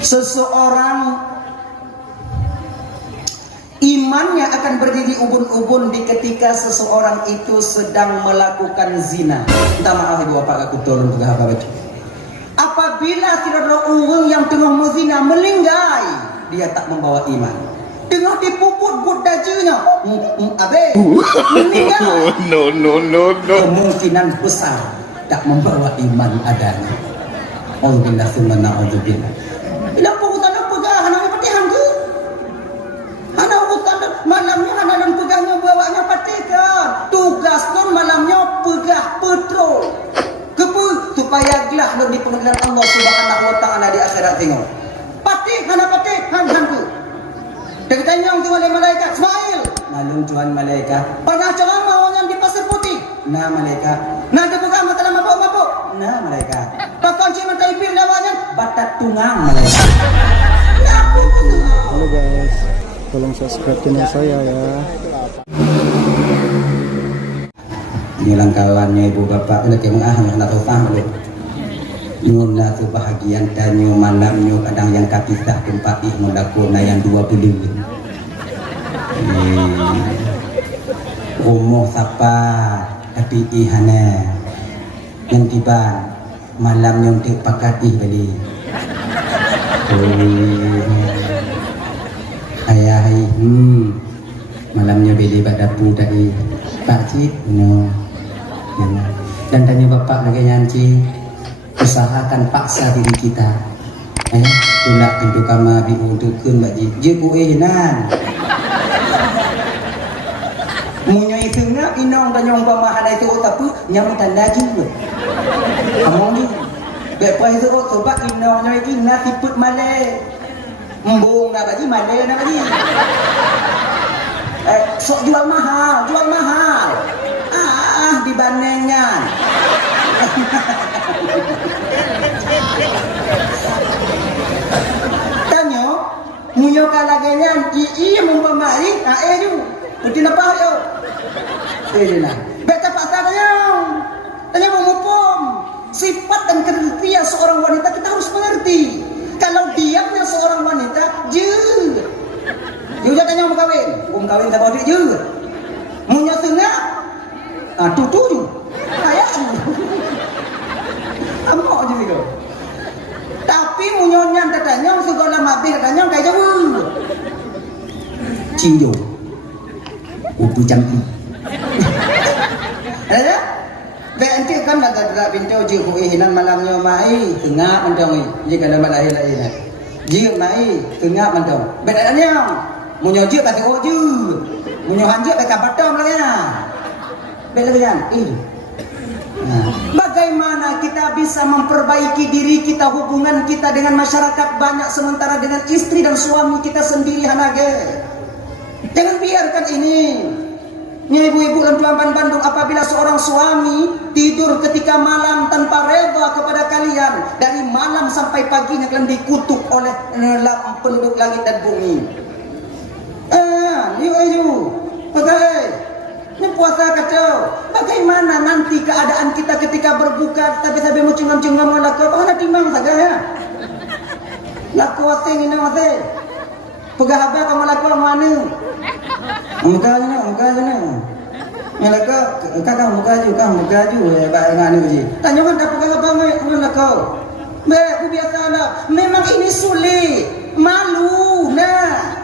Seseorang imannya akan berdiri ubun-ubun di ketika seseorang itu sedang melakukan zina. Minta maaf ibu bapak aku turun ke apa baca. Apabila tidak ada orang yang tengah menzina melinggai, dia tak membawa iman. Tengah dipuput budajunya, abe meninggal. No. Kemungkinan besar tak membawa iman adanya. Alhamdulillah summa na'udzubillah. Bila pugutan ang pegahan ang ipatihan ko. Ano utan malamnya hanalan pegahnya bawanya patikan. Tugas don malamnya pegah petrol. Kepu supaya gelah lo di pengadilan Allah Subhanahu wa taala di akhirat tengok. Patik hantu. Kita nyong tu malaikat Ismail. Malum Tuhan malaikat. Pernah ceramah orang di Pasir Putih. Nah malaikat. Nah dia pegang mata lama mabuk. Nah malaikat. Pakunci mata ipil lawannya batat tunggang malaikat. Halo guys, tolong subscribe channel saya ya. Ini langkawannya ibu bapak udah kayak mengaham nak tahu dulu. Nyuna tu bahagian danyo malamnya kadang yang kapisah tempat ih mendakuna yang 20. Rumah siapa tapi ihana yang tiba malam yang terpakat ih balik. Ayah malamnya beli pada pun tadi Pak Cik no. Dan tanya bapak lagi nyanci, usahakan paksa diri kita. Tolak pintu kamar bi untukkeun baji. Je ku nan. Munyo itu nak inong dan nyong pamahan itu tapi nyam tanda juga. Kamu ni bepa itu coba inong nyo iki na tiput male. Embung na baji male na baji. Sok jual mahal. Dibandingnya. Tanyo, munyo kalaganya iya mumpamai, ju. Uti napa yo? Nah. Beta paksa tanya mengupum. Sifat dan kriteria seorang wanita kita harus mengerti. Kalau diamnya seorang wanita, juga tanya mau kawin tak bawa duit munyo tengah, tutu kayak kamu aja gitu. Tapi munyonya katanya segala mabih katanya kayak jauh. Cinjo, upu cantik. Ada? Benti kan ada bintu jiku ihinan malamnya mai tengah mendong. Jika ada malai lain. Jika mai tengah mendong. Bedanya munyo je kasih oju. Munyo hanje pakai batam lah ya. Bedanya bagaimana kita bisa memperbaiki diri kita, hubungan kita dengan masyarakat banyak sementara dengan istri dan suami kita sendiri hanage. Jangan biarkan ini. Ibu-ibu dan tuan Bandung, apabila seorang suami tidur ketika malam tanpa reda kepada kalian, dari malam sampai paginya kalian dikutuk oleh penduduk langit dan bumi. Ini puasa kacau. Bagaimana nanti keadaan kita ketika berbuka tapi sampai mencungam-cungam laku apa nak timang saja ya. Laku asing ini masih. Pegahaba kamu laku mana? Muka sana. Yang laku kakak muka ju baik ngani uji. Tanya kan tak pegahaba mana laku. Aku biasalah. Memang ini sulit. Malu nah.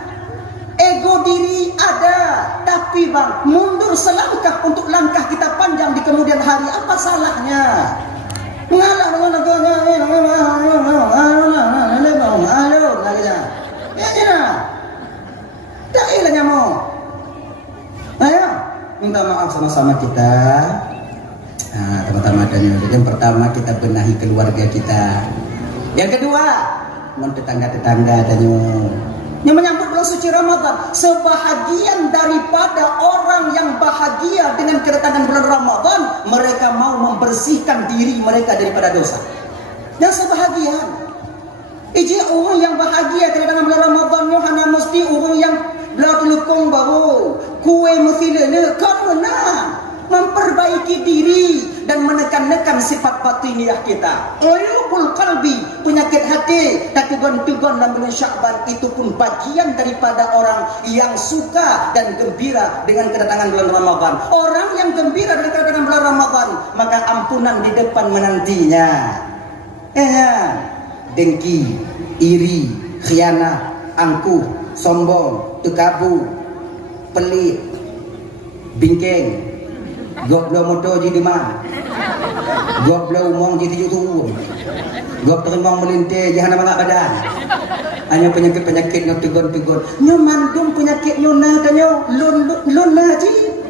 Ego diri ada, tapi bang mundur selangkah untuk langkah kita panjang di kemudian hari. Apa salahnya? Mengalah dengan negara, tak ilahnya mau. Ayo, minta maaf sama-sama kita. Teman-teman dan yang pertama kita benahi keluarga kita. Yang kedua, tetangga-tetangga dan yang menyambut bulan suci Ramadan. Sebahagian daripada orang yang bahagia dengan kedatangan bulan Ramadan, mereka mau membersihkan diri mereka daripada dosa. Dan sebahagian orang yang bahagia kedatangan bulan Ramadan hanya mesti orang yang belakang baru kue mesti lele kan menang memperbaiki diri dan menekan-nekan sifat batiniah kita. Uyubul qalbi, penyakit hati. Dan tugon-tugon dalam bulan Sya'ban itu pun bagian daripada orang yang suka dan gembira dengan kedatangan bulan Ramadan. Orang yang gembira dengan kedatangan bulan Ramadan, maka ampunan di depan menantinya. Dengki, iri, khianat, angkuh, sombong, tekabu, pelit, bingkeng, goblok motor jadi demam, goblok umong jadi tujuh, goblok terimong melintir jangan nama badan. Hanya penyakit-penyakit yang tegon-tegon. Nyo mandung penyakit nyo na danyo, lun haji.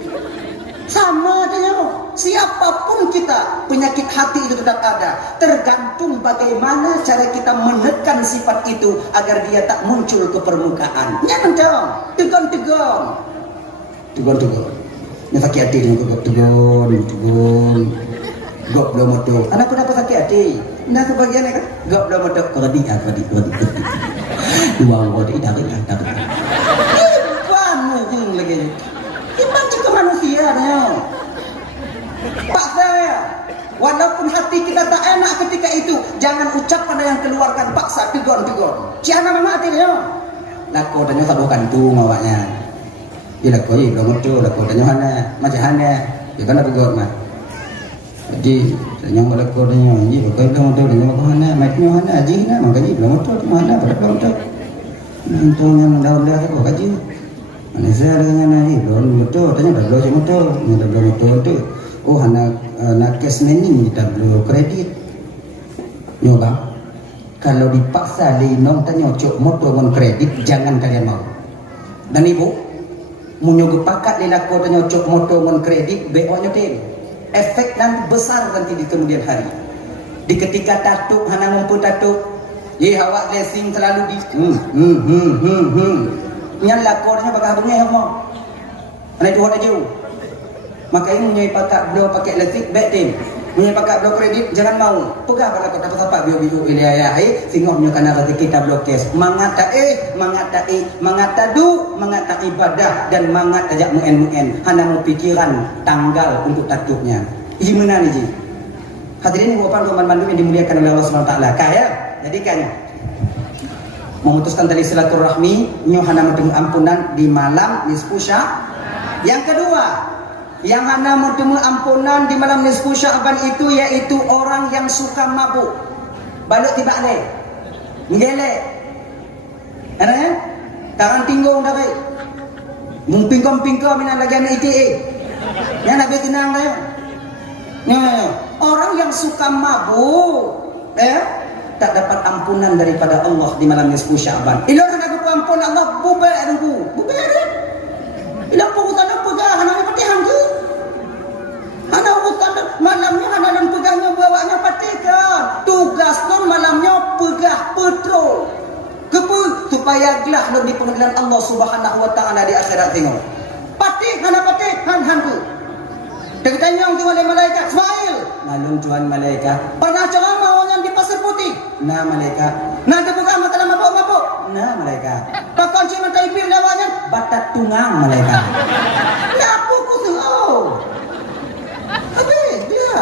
Sama danyo. Siapapun kita, penyakit hati itu tetap ada. Tergantung bagaimana cara kita menekan sifat itu agar dia tak muncul ke permukaan. Jangan dong, tegon-tegon. Tegon-tegon. Yang sakit hati dengan tegon. Goblok motor. Kenapa sakit hati? Nah kebagiannya kan? Goblok motor. Kodi. Dua kodi dari. Iban lagi. Iban juga manusia dah. Pak saya, walaupun hati kita tak enak ketika itu, jangan ucapkan yang keluarkan paksa, tegon. Ciana mama hati dia. Lako tanya tak bukan tu awaknya. Dia lako ni belum betul, lako tanya hana, macam hana. Dia kan nak tegon mah. Jadi tanya lako tanya, ni bukan belum betul, tanya macam hana, macam hana aji na, makanya belum betul, mana pada belum betul. Untuk yang daun dah tu kaji. Mana saya dengan ni belum betul, tanya belum betul tu. Oh, nak cash money kita belum kredit. Nyoba. Kalau dipaksa linom tanya cok motor dengan kredit, jangan kalian mau. Dan ibu, menyogo pakat lelako tanya cok motor dengan kredit, BO-nya tim. Efek nanti besar nanti di kemudian hari. Di ketika tatuk, hana mampu tatuk, awak blessing selalu di Yang lakornya bakal habungnya yang mau. Mana itu hoda jauh. Maka ini punya pakat beliau pakai elektrik baik tim. Punya pakat beliau kredit jangan mau. Pegang pada kota apa bio ilahiyah sehingga punya kana rezeki kita blokes. Mangata ibadah dan mangat ajak muen hana mau pikiran tanggal untuk tatuknya. Gimana ni ji? Hadirin bapak teman Bandung yang dimuliakan oleh Allah Subhanahu wa taala. Kaya jadikan memutuskan tali silaturahmi nyo hana bertemu ampunan di malam nisfu Sya'ban. Yang kedua, yang hana bertemu ampunan di malam nisfu Sya'ban itu yaitu orang yang suka mabuk. Balik tiba le. Ngelek. Ana tangan tinggung dari. Mumpingkom-pingkom minan lagi ana ITE. Yang nak tenang dah. Orang yang suka mabuk, tak dapat ampunan daripada Allah di malam nisfu Sya'ban. Ilah nak aku ampun Allah bubai aku. Bubai. Ilah pugutan apa gah hana patihang tu. Hana urutan malamnya hana dan pegahnya bawanya patikan. Tugas non malamnya pegah petrol. Kepu supaya gelah di pengadilan Allah Subhanahu wa taala di akhirat tengok. Patih hana patih han tu. Dekatnya yang oleh malaikat Ismail. Malum Tuhan malaikat. Pernah ceramah orang di Pasir Putih. Nah malaikat. Nah kebuka mata lama mabuk. Nah malaikat. Pakunci mata ipil dawanya. Batat tunggang malaikat. Nah puku tuh. Habis dia.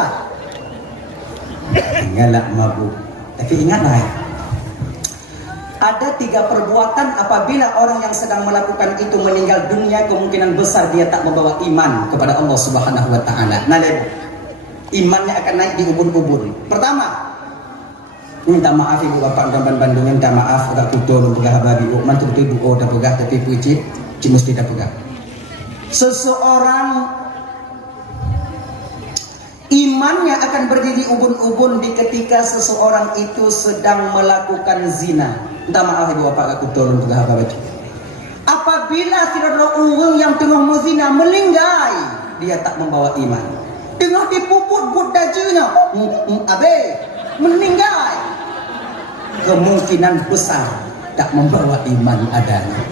Ingatlah mabuk. Tapi ingatlah. Ada 3 perbuatan apabila orang yang sedang melakukan itu meninggal dunia, kemungkinan besar dia tak membawa iman kepada Allah Subhanahu wa taala. Nah, imannya akan naik di ubun-ubun. Pertama, minta maaf ibu bapak dan Bandung, minta maaf agak kudo pegah babi ukman tu betul buo dah pegah tapi puji mesti dah pegah. Seseorang imannya akan berdiri ubun-ubun di ketika seseorang itu sedang melakukan zina. Minta maaf ibu bapak aku turun pegah babi. Apabila tidak ada orang yang tengah menzina melinggai, dia tak membawa iman. Tengah dipuput budajunya, meninggal. Kemungkinan besar tak membawa iman adanya.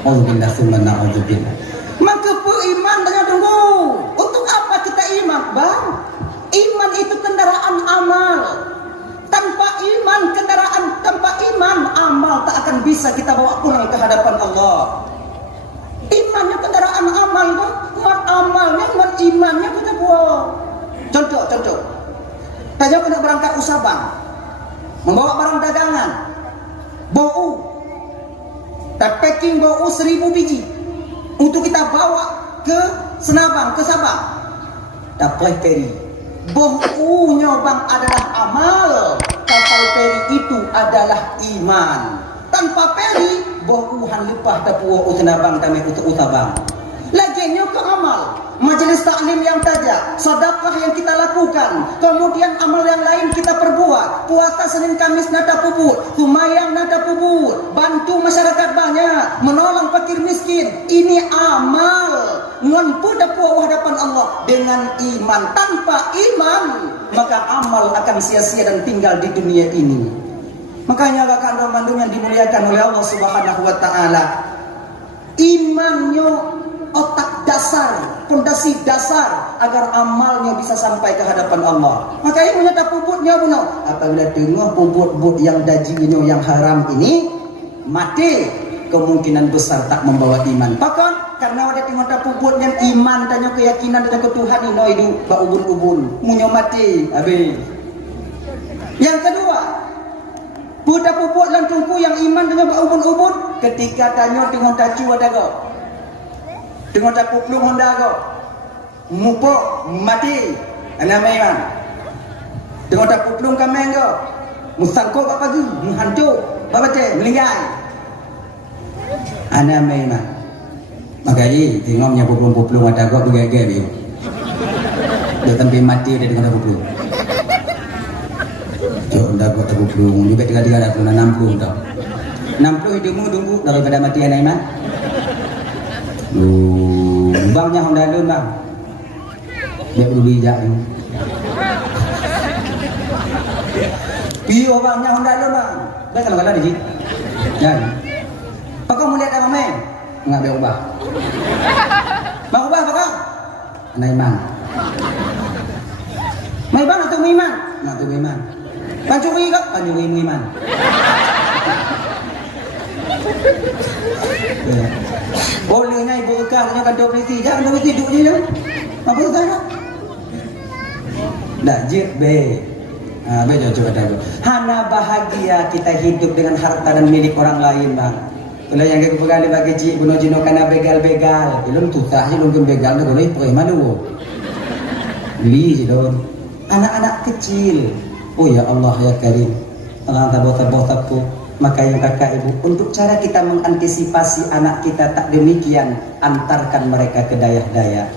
Alhamdulillah summa na'udzubillah. Maka iman dengan tunggu. Untuk apa kita iman, bang? Iman itu kendaraan amal. Tanpa iman amal tak akan bisa kita bawa pulang ke hadapan Allah. Imannya kendaraan amal, amalnya imannya kita bawa. Contoh. Tanya kena berangkat usah bang. membawa barang dagangan, bau, packing bau 1000 biji untuk kita bawa ke Senabang, ke Sabang. Kapal feri, baunya bang adalah amal. Kapal feri itu adalah iman. Tanpa feri, bau han lepah tapuwa utenabang kami utabang. Laginya ke amal, majelis taklim yang tajak, sedekah yang kita lakukan, kemudian amal yang lain kita perbuat, puasa Senin Kamis nada puput, kumayang nada puput, bantu masyarakat banyak, menolong fakir miskin, ini amal. Ngampu dapat hadapan Allah dengan iman. Tanpa iman, maka amal akan sia-sia dan tinggal di dunia ini. Makanya rekan Bandung yang dimuliakan oleh Allah Subhanahu wa taala, imannya otak dasar, pondasi dasar agar amalnya bisa sampai ke hadapan Allah. Maka ini punya puputnya buno. Apabila dengar puput-puput yang dajinya yang haram ini mati, kemungkinan besar tak membawa iman. Bahkan karena ada tengok puput yang iman dan keyakinan dan ke Tuhan ini itu ba ubun-ubun munyo mati habis. Yang kedua, budak puput lan tungku yang iman dengan ba ubun-ubun ketika tanya tengok tacu ada go. Tengok tak puplung Honda kau mupok mati ana memang. Tengok tak puplung kameng kau musangko apa pagi menghancur babace melinggai ana memang. Makanya tengoknya puplung ada kau begege dia dia sampai mati dia tengok tak puplung jauh Honda kau tak puplung juga 360 tau 60 hidupmu tunggu daripada mati ana memang. Bangnya Honda Lun bang, dia perlu bijak ni. Pio bangnya Honda Lun bang, baik kalau di sini. Jangan. Pakau mau lihat apa main? Enggak boleh ubah. Mau ubah pakau? Anak iman. Mai bang atau iman? Nak tu iman. Pancuri kau? Pancuri iman. Bolehnya ibu ikan kan 23 jam dulu tidur ni lah. Apa tu tak? Dah jid be. Be coba kata. Hana bahagia kita hidup dengan harta dan milik orang lain bang. Kalau yang kita pegali bagi cik bunuh jino kana begal-begal. Belum tutah je belum begal tu boleh pergi mana tu? Beli je tu. Anak-anak kecil. Oh ya Allah ya Karim. Allah tabah-tabah. Maka yang kakak ibu, untuk cara kita mengantisipasi anak kita tak demikian, antarkan mereka ke dayah-dayah.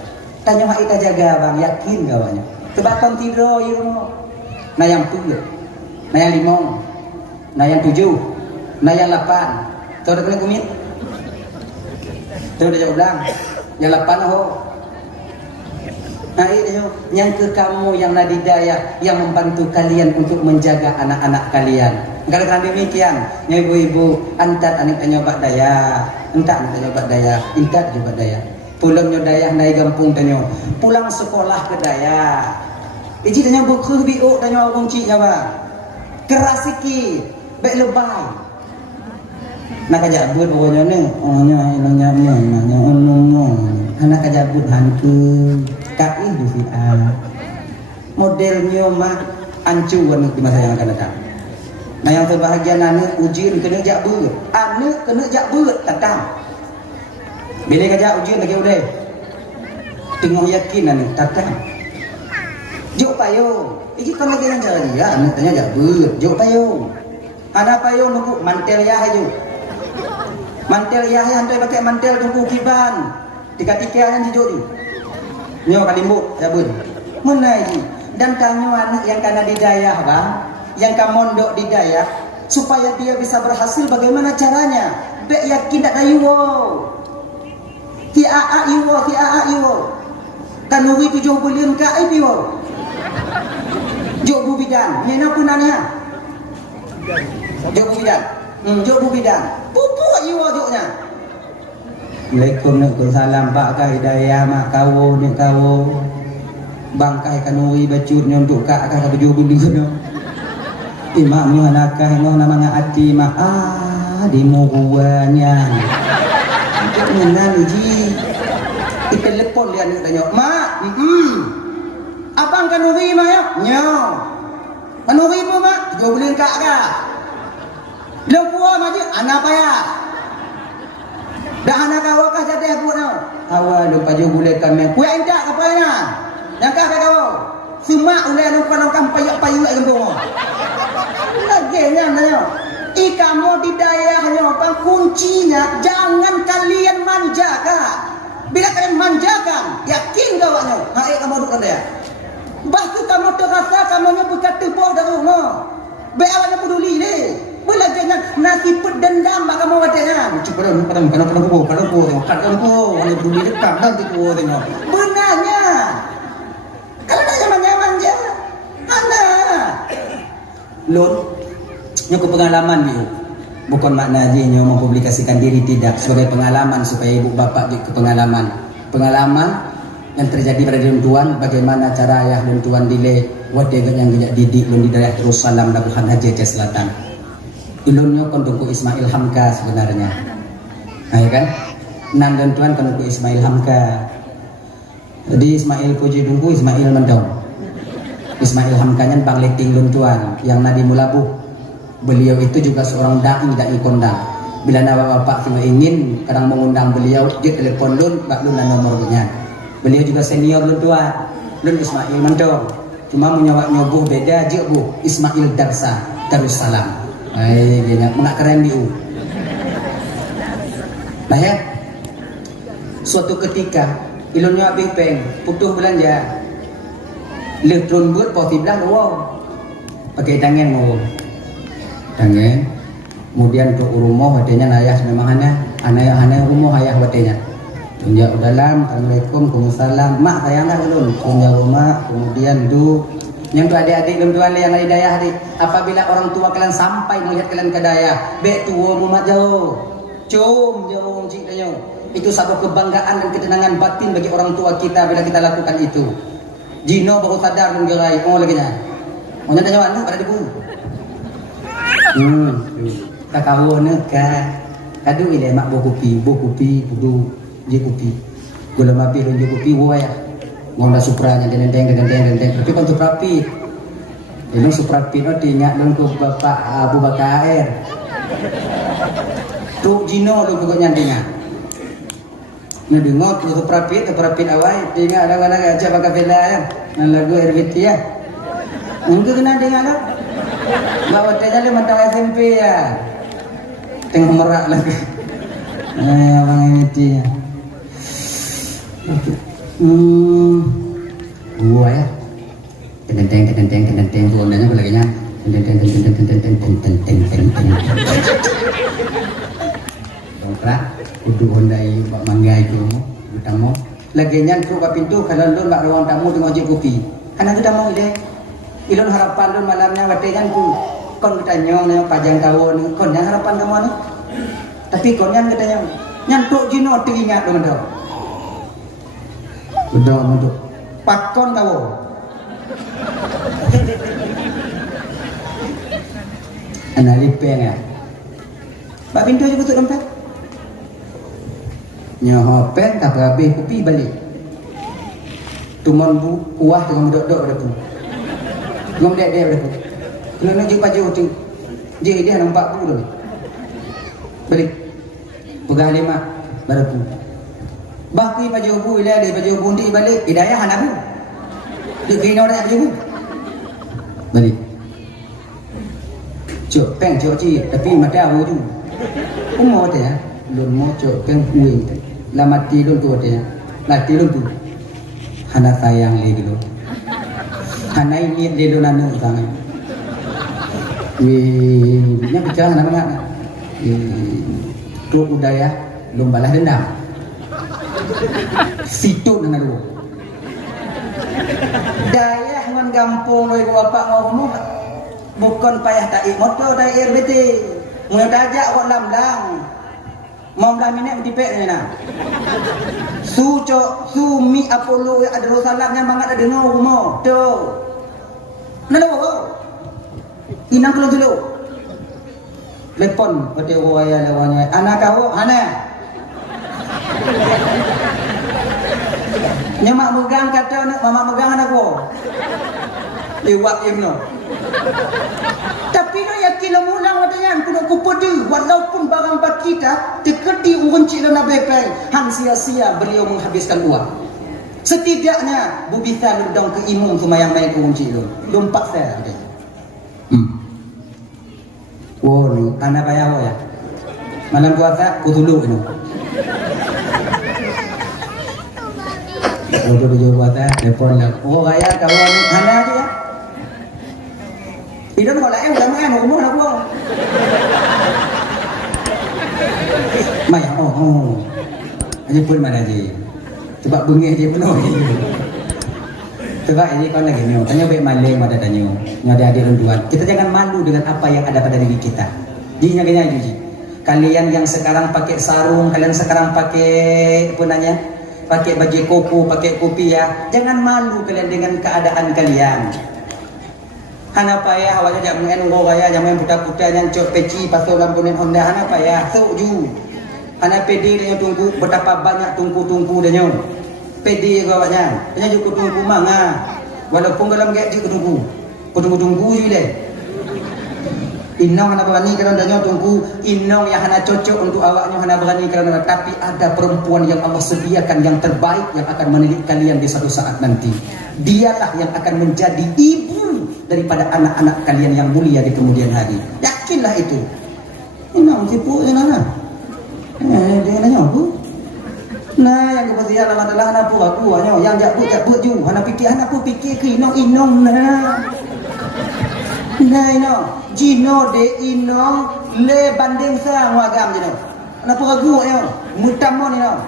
Tanya mak kita jaga bang, yakin kawannya. Kebatang tidur ya nah yang 10, nah yang 5, nah yang 7, nah yang 8. Tahu dah kena kumit? Tahu dah jauh bilang, yang 8 oh. Nah itu yang ke kamu yang nadidayah yang membantu kalian untuk menjaga anak-anak kalian. Kalau kalian demikian, ya ibu-ibu, antat anak nyoba daya, entak anak nyoba daya, intat juga daya. Pulangnya daya naik kampung tanya, pulang sekolah ke daya. Iji tanya buku biuk tanya orang cik jawab. Keras sikit, baik lebay. Nak kajabut pokoknya ni, orangnya hilangnya nanya anak kajabut hantu, kai di fi'al. Modelnya mah ancuan di masa yang akan datang. Nah yang terbahagia anak ujian kena jak beut. Anak kena jak beut datang. Bila kerja ujian lagi udah. Tengok yakin anak datang. Jok payung. Ini kan lagi yang jalan dia. Anak tanya jak beut. Jok payung. Ada payung nunggu mantel ya ayo. Mantel ya hantai pakai mantel tunggu kiban. Tika-tika yang jujur ni. Nyo kalimbuk jak beut. Mana ini? Dan kamu anak yang kena didayah bang. Yang kamu mondok di Dayak supaya dia bisa berhasil bagaimana caranya? Bek yakin tak dayu wow. Ti aa iwo, ti aa iwo. Kanuri 7 bulan ka ai piwo. Jok bu bidan, nyena punanya. Jok bu bidan. Jok bu bidan. Pupu iwo joknya. Waalaikumsalam Pak Kak Hidayah mak kawo ni kawo. Bangkai kanuri bacutnya untuk kak kak baju bulu no. Imam anakah no namanya ati ma di muruannya. Itu mengenal ji. Telepon dia nak tanya, "Mak, abang kanuri mah ya?" "Nyo." "Kanuri apa, Mak?" jual beli kak kak. Belum puas aja, anak payah. Dah anak kau kah jadi aku nak. Awal lupa jual beli kami. Kue indah apa ya? Yang kah kau? Semua ulai lupa nongkam payak-payu lagi kau. Lagi yang nanya. Kamu di daerahnya apa kuncinya? Jangan kalian manjakan. Bila kalian manjakan, yakin gawaknya. Hai kamu duduk dia. Bahkan kamu terasa kamunya bukan tepuk dari rumah. Beawaknya peduli ni. Bila jangan nasi pedendam bak kamu wajahnya. Cuba padam ko. Ini peduli dekat nanti ko tengok. Benarnya. Kalau dah nyaman je. Anda. Lon, nyukup pengalaman ni. Bukan maknanya mempublikasikan diri, tidak, sebagai pengalaman supaya ibu bapak juga pengalaman yang terjadi pada lun tuan, bagaimana cara ayah lun tuan dile wadegan yang tidak didik lun di daerah Darussalam Labuhan Haji Aceh Selatan. Ilunnya kondungku Ismail Hamka sebenarnya, nah, ya kan? Nan lun tuan kondungku Ismail Hamka. Jadi Ismail puji dungku Ismail mendong. Ismail Hamkanya bang leting lun tuan yang nadi mulabuh. Beliau itu juga seorang dai kondang. Bila nama bapak cuma ingin kadang mengundang beliau, dia telepon lun, bak lun nomornya. Beliau juga senior lun tua, lun Ismail Mendong. Cuma nyobuh beda je bu, Ismail Darussalam. Hai, dia nak keren diu. Nah ya, suatu ketika ilunnya bipeng putuh belanja, letrun buat poti bilang wow, pakai tangan mau. Tangan, kemudian untuk rumah watenya ayah memang aneh rumah ayah watenya. Tunjuk dalam, assalamualaikum, waalaikumsalam. Mak sayang dah belum? Tunjuk rumah, kemudian yang tu adik-adik belum tuan yang dari daya hari. Apabila orang tua kalian sampai melihat kalian ke daya, bek tua mumat jauh, jauh cik tanya. Itu satu kebanggaan dan ketenangan batin bagi orang tua kita bila kita lakukan itu. Jino baru sadar dan gerai, lagi nya. Mau tanya mana pada debu. Tak kau nak kadu ile mak bokupi kudu je kupi gula mapi lon je kupi ya ngonda supranya dan tapi kan suprapi ini suprapi no tinyak lon ku bapak Abu Bakar air tu jino lu ku nyantingan ngedengok tu suprapi awai tinyak ada aja bakal bela ya nan lagu RBT ya untuk kena dengar lah. Bawa tanya dia mentang SMP ya. Tengok merak lagi. Abang ini ya. Gua ya. Tenteng gua nanya apa lagi nya? Tenteng. Bangkrak, kudu hondai bak manggai tu, tamu. Lagi nya tu ka pintu kalau lu bak ruang tamu tengok je kopi. Kan aku dah mau ile. Ilon harapan lun malamnya watekan ku kon katanya ne pajang kawon kon yang harapan kamu ne tapi kon yang katanya nyantuk jino teringat dong dah udah untuk pakon kau anak lipeng ya bak pintu juga tutup dompet nyaho pen tak habis kopi balik tumon bu kuah dengan dok-dok dah tu. Ngom dia berapa? Kena nak jumpa jauh tu. Dia nampak tu dah. Balik. Pegang lima berapa? Baki baju bu ila dia baju bundi balik hidayah anak bu. Dia kena orang baju bu. Balik. Cok peng cok ci tapi mata awu tu. Umur dia lun mo cok peng kuing. La mati lun tu dia. Mati lun tu. Hana sayang lagi lu. Hana ini dia lun anu tangan. Nya bicara nama nak. Tu budaya lun balas dendam. Situ dengan lu. Daya ngan gampung noi bapak ngomong bukan payah tak motor dah RBT. Mun dajak awak lamlang. Mau dah minat dipek ni nah. Su mi Apollo ada Darussalam yang bangat ada dengar rumah. Tu. Nalo. Inang keluar dulu. Telepon pada orang lawannya. Anak kau, anak. Nyamak megang kata nak mama megang anak kau. Lewat imno. kila mulang wadanya kuno kupede walaupun barang bak kita teketi urun cik lana bepai hang sia-sia beliau menghabiskan uang. Setidaknya bubisa lundang ke imung kemayang-mayang urun cik lu. Lompat saya ada. Oh ni anak payah ya. Malam puasa kutulu ini. Kalau baju puasa telepon lah. Oh kaya kawan anak aja ya. Thì đó gọi là em là em ngủ muốn đâu không? Mày anh pun mana je? Sebab bengih je penuh. Sebab ini kau lagi nyo, tanya baik maling ada tanya, nyo ada adik renduan. Kita jangan malu dengan apa yang ada pada diri kita. Dinya kanya itu. Kalian yang sekarang pakai sarung, kalian sekarang pakai apa namanya? Pakai baju koko, pakai kopiah, jangan malu kalian dengan keadaan kalian. Hana payah awaknya jak mengen ngo gaya yang putar-putar yang cok peci pasal lampunin Honda hana payah seju. Hana pedi dia tunggu betapa banyak tungku-tungku dia nyo. Pedi awaknya. Dia juga tunggu manga. Walaupun dalam gak juga tunggu. Tunggu je le. Inong hana berani kerana dia tunggu inong yang hana cocok untuk awaknya hana berani kerana tapi ada perempuan yang Allah sediakan yang terbaik yang akan mendidik kalian di satu saat nanti. Dialah yang akan menjadi ibu daripada anak-anak kalian yang mulia di kemudian hari. Yakinlah itu. Inang tipu inang. Dia nanya aku. Nah, yang kepastian adalah anak aku hanya yang jabut ju. Hana fikir anak aku fikir ke inong nah. Nah, inong. Jino de inong le banding sang wagam jino. Anak aku hanya mutamon inong.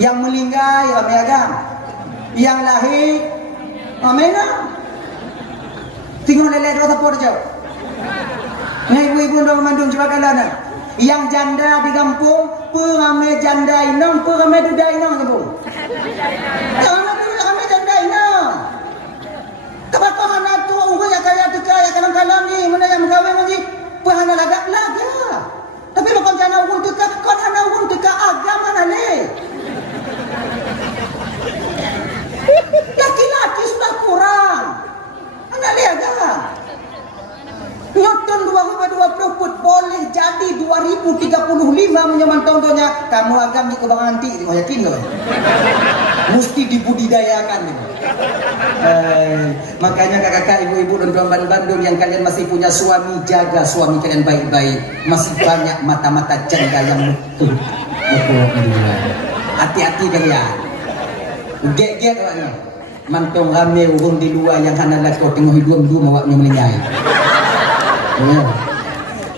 Yang melinggai ramai agam. Yang lahir amena. Tinggal lele dua tapor jauh. Ngai ibu dah memandung cebakalan. Yang janda di kampung, peramai janda inong, peramai duda inong kampung. Peramai janda inong. Kenapa anak tu unggu yang kaya teka yang kalang-kalang ni, mana yang berkahwin lagi, perhana lagak laga. Tapi bukan jana unggu teka, kon hana unggu teka agam mana le. Laki-laki sudah kurang. Anak lihat kan? Newton 2020 pun boleh jadi 2035 menyemantau dunia. Kamu agam di kebang nanti, kau yakin kau? Mesti dibudidayakan. Makanya kakak-kakak, ibu-ibu dan tuan Bandung yang kalian masih punya suami, jaga suami kalian baik-baik. Masih banyak mata-mata janda yang betul. Hati-hati kalian. Get awaknya. Mantong rame urung di luar yang hana lah kau tengok hidup dua awaknya melinyai. Ya.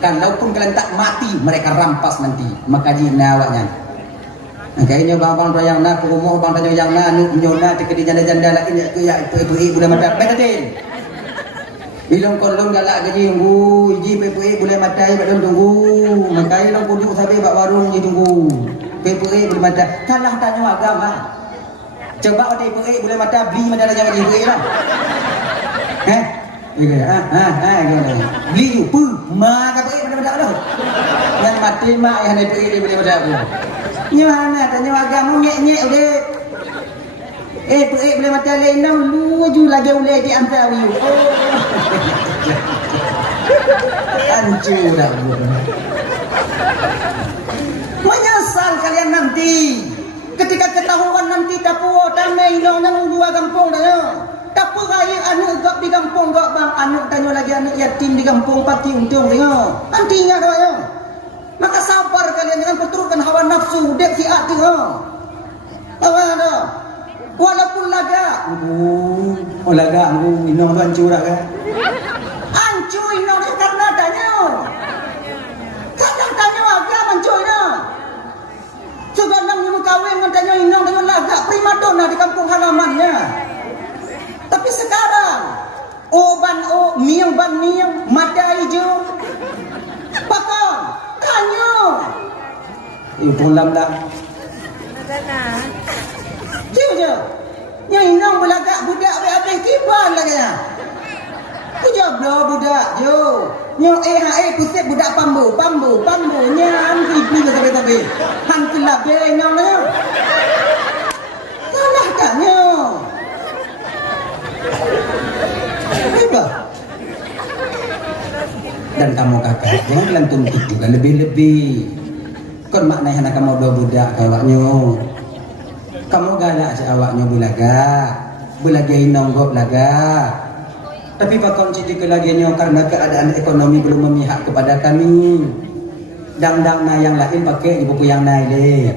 Kalaupun kalian tak mati, mereka rampas nanti. Maka jina awaknya. Kayaknya bang-bang yang nak ke rumah bang tanya yang nak nyona tekedi janda-janda lagi nak ke ya ibu boleh mata betul. Bilang kolong galak gaji tunggu, iji PPE boleh matai badon tunggu. Makai long kudu sampai bak warung ji tunggu. PPE boleh mata. Kalah tanya agama. Coba ada PPE boleh mata beli mana jangan PPE lah. Beli you pu ma ka PPE boleh mata dah. Yang mati mak yang ada PPE boleh mata. Nyana tanya agama nyek-nyek udah. PPE boleh mata lenang lu ju lagi ulai di antara you. Hancur dah. Menyesal kalian nanti. Ketika ketahuan nanti tapu tamai nong nang dua kampung dah. Tapu raya anu gak di kampung gak bang anu tanya lagi anak yatim di kampung pati untung tengok. Nanti ingat kau ya. Maka sabar kalian jangan perturutkan hawa nafsu dek si at tengok. Ada. Walaupun laga. Laga inong hancur kan. Hancur inong karena tanya. Kadang tanya agak hancur dah. Sebenarnya mau kawin dengan tanya inong dengan laga primadona di kampung halamannya. Tapi sekarang miang ban miang mata hijau bakal tanya. Pulang dah. Dia yang inong belagak budak habis tiba lagi ya. Kujab dah budak yo. Nyo pusat budak pambu nya anti pilih sampai han kelab dia nyong nya. Salah tak nyo. Apa? dan kamu kakak jangan kalian tuntut juga lebih-lebih. Kon maknanya kamu dua budak awaknya. Kamu galak si awaknya bulaga nonggok laga. Tapi pakon citi kelagiannya karena keadaan ekonomi belum memihak kepada kami. Dang-dang na yang lain pakai ibu yang naik deh.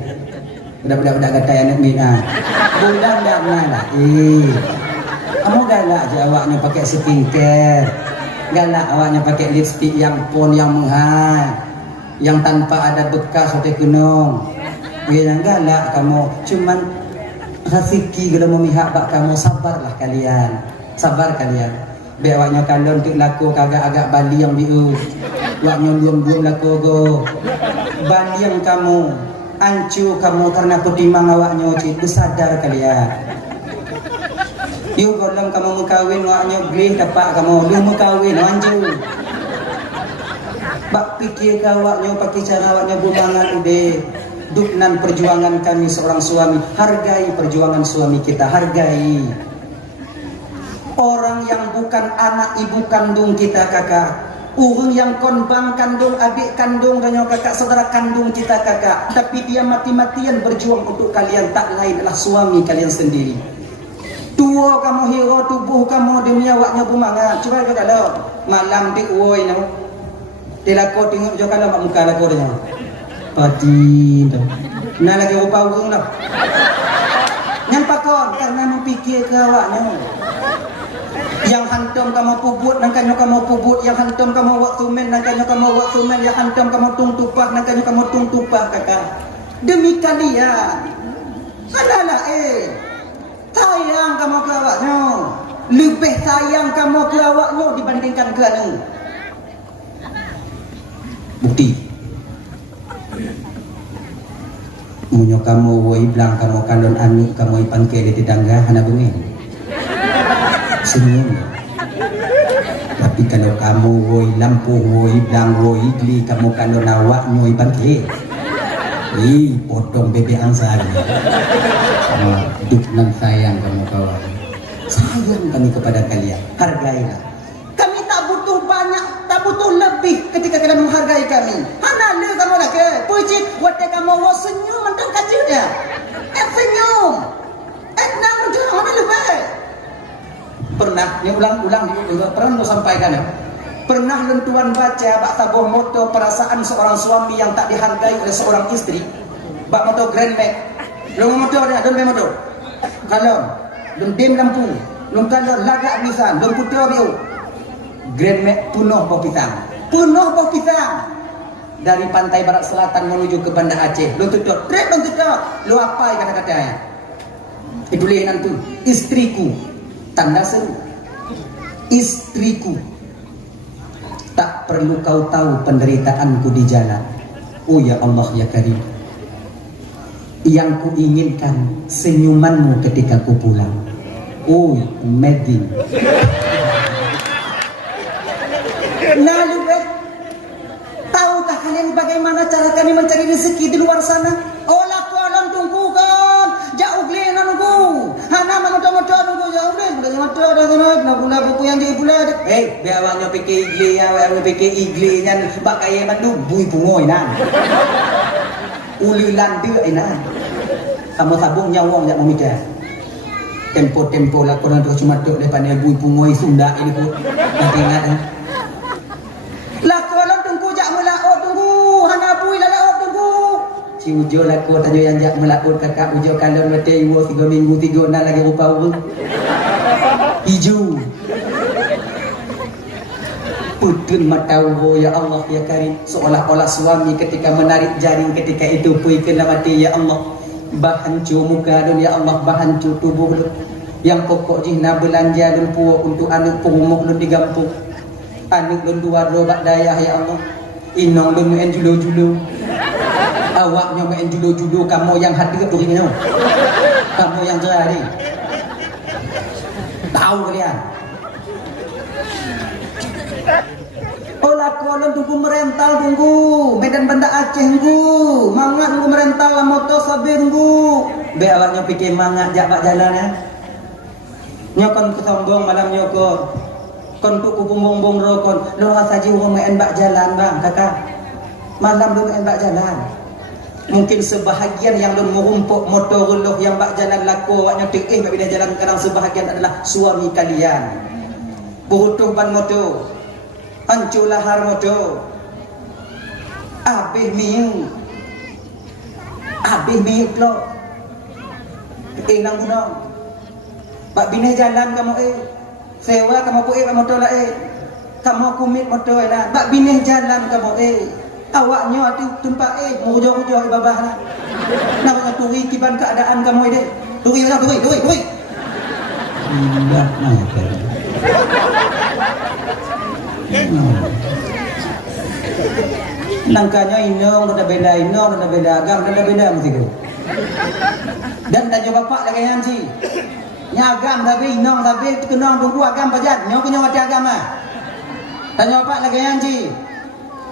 Budak-budak kata anak mina. Budak dak na lain. Kamu galak je awaknya pakai skincare. Galak awaknya pakai lipstick yang pon yang mahal. Yang tanpa ada bekas seperti gunung. Yang galak kamu cuman rezeki kalau memihak bak kamu sabarlah kalian. Sabar kalian. Biar awaknya kalon untuk laku agak-agak bali yang biu. Awaknya belum laku go. Bali yang kamu ancu kamu karena pertimang awaknya itu sadar kalian. Yuk golong kamu mengkawin awaknya grih dapat kamu lu mengkawin ancu. Bak pikir awaknya pakai cara awaknya bumangan udah. Duknan perjuangan kami seorang suami. Hargai perjuangan suami kita, hargai. Orang yang bukan anak ibu kandung kita kakak, orang yang konbang kandung, adik kandung dan kakak saudara kandung kita kakak, tapi dia mati-matian berjuang untuk kalian, tak lain adalah suami kalian sendiri. Tua kamu hero tubuh kamu demi awaknya bumangan. Coba kalau malam di uoi no, dilako tengok juga kalau muka lako dia. Pati tu, nak lagi rupa urung lah. Yang pakon karena memikir ke awaknya. Yang hantam kamu pubut, nangkanya kamu pubut. Yang hantam kamu waktu men, nangkanya kamu waktu men. Yang hantam kamu tung tupah, nangkanya kamu tung tupah kakak. Demi kalian, adalah sayang kamu ke awaknya. Lebih sayang kamu ke awaknya dibandingkan ke anu. Bukti. Munyo kamu woi bilang kamu kalon anu kamu ipan ke di tetangga hana bengin. Senyum. Tapi kalau kamu woi lampu woi bilang woi igli kamu kalon awak nyo ipan ke. Potong bebek angsa. Duknan sayang kamu kawan. Sayang kami kepada kalian. Hargailah. Kami tak butuh banyak, tak butuh lebih ketika kalian menghargai kami. Hana le kamu lagi. Puji wate kamu wo senyum mentang kajinya. Senyum. Nang jauh hana lebih. Pernah, ni ulang-ulang pernah sampaikan ya. Pernah lentuan baca bak tabuh moto perasaan seorang suami yang tak dihargai oleh seorang istri. Bak moto Grand Max. Lu moto dia, don moto. Kalau don dim lampu, lu kalau lagak bisa, don putih biu. Grand Max penuh bau pisang. Penuh bau pisang. Dari pantai barat selatan menuju ke Banda Aceh. Lu tutup, lu tutup. Lu apa kata-katanya? Itulah nanti istriku. Tanda seru. Istriku. Tak perlu kau tahu penderitaanku di jalan. Oh ya Allah ya Karim. Yang ku inginkan senyumanmu ketika ku pulang. Oh Maggie. Lalu tahukah kalian bagaimana cara kami mencari rezeki di luar sana? Olah kualam tunggu kan. Jauh gelina nunggu. Hana mamoto-moto nunggu jauh gelina. Bukan moto dah sana. Nak buku yang jadi pula. Biar awaknya fikir igli, awaknya fikir igli nya bak kaya mandu bui pungoy nan. Ulilan dia nan. Kamu sabung nyawang jak memikir. Tempo-tempo lakonan tu cuma tu depan dia bui pungoy Sunda ini pun. Nanti ingat kan. Lakonan tunggu jak melakot tunggu. Hana bui lalakot tunggu. Si ujo lakot aja yang jak melakot kakak ujo kalon mati iwo 3 minggu 3 nak lagi rupa urung. Hijau. Putun matawo ya Allah ya Karim. Seolah-olah suami ketika menarik jaring ketika itu pui kena mati ya Allah. Bahancu muka dun ya Allah, bahancu tubuh dun. Yang pokok jihna belanja dun puak untuk anak pengumuk dun digampuk. Anak dun dua robak dayah ya Allah. Inong dun main julo-julo. Awaknya main julo-julo, kamu yang hadir tu ini. Kamu yang jadi. Tahu kalian? Olah kolon tunggu merental tunggu Medan Banda Aceh tunggu mangat tunggu merental lah motor sabir tunggu be awaknya pikir mangat jak bak jalan ya nyokon kesombong malam nyokon kon tu bumbung ro kon lo saji wong main bak jalan bang kakak. Malam lu main bak jalan. Mungkin sebahagian yang lu merumpuk motor lu yang bak jalan laku awaknya tekeh bak bila jalan kadang sebahagian adalah suami kalian. Butuh ban motor. Hancur lahar motor. Habis miu. Habis miu lo. Nang gunung. Bak bina jalan kamu sewa kamu motor lah kamu kumit motor lah. Bak bina jalan kamu awaknya tu tempat mujur-mujur babah lah. Nak turi kiban keadaan kamu turi. Enggak nak. Nangkanya inong ada beda agam ada beda mesti tu. Dan dah jumpa bapak lagi hanji. Nyagam tapi inong tapi kenong tunggu agam bajan. Nyo kenyo mati agam ah. Tanya bapak lagi hanji.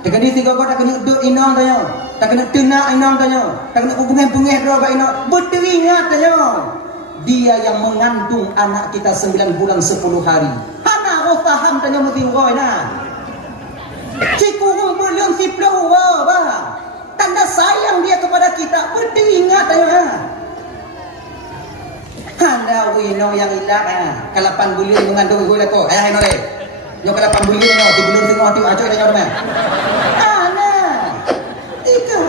Tak kena tiga kau tak kena duduk inong tanya. Tak kena tenak inong tanya. Tak kena pungeng-pungeng doa ba inong. Beringat tanya. Dia yang mengandung anak kita 9 bulan 10 hari. Anak kau faham tanya mesti kau nah. Cikurung belum si peluang bah. Tanda sayang dia kepada kita. Beringat tanya. Anda wino yang hilang kalapan bulir mengandung gue leko ayah nole nyo kalapan bulir nyo di belum tengok hati acok nyo mah ana ika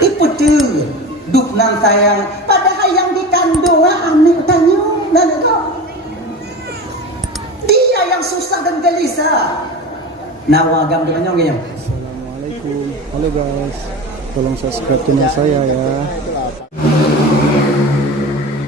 ipu tu duk nang sayang padahal yang dikandung anak tanyo nana kau dia yang susah dan gelisah nawagam dengan nyo. Assalamualaikum. Halo guys, tolong subscribe channel saya ya.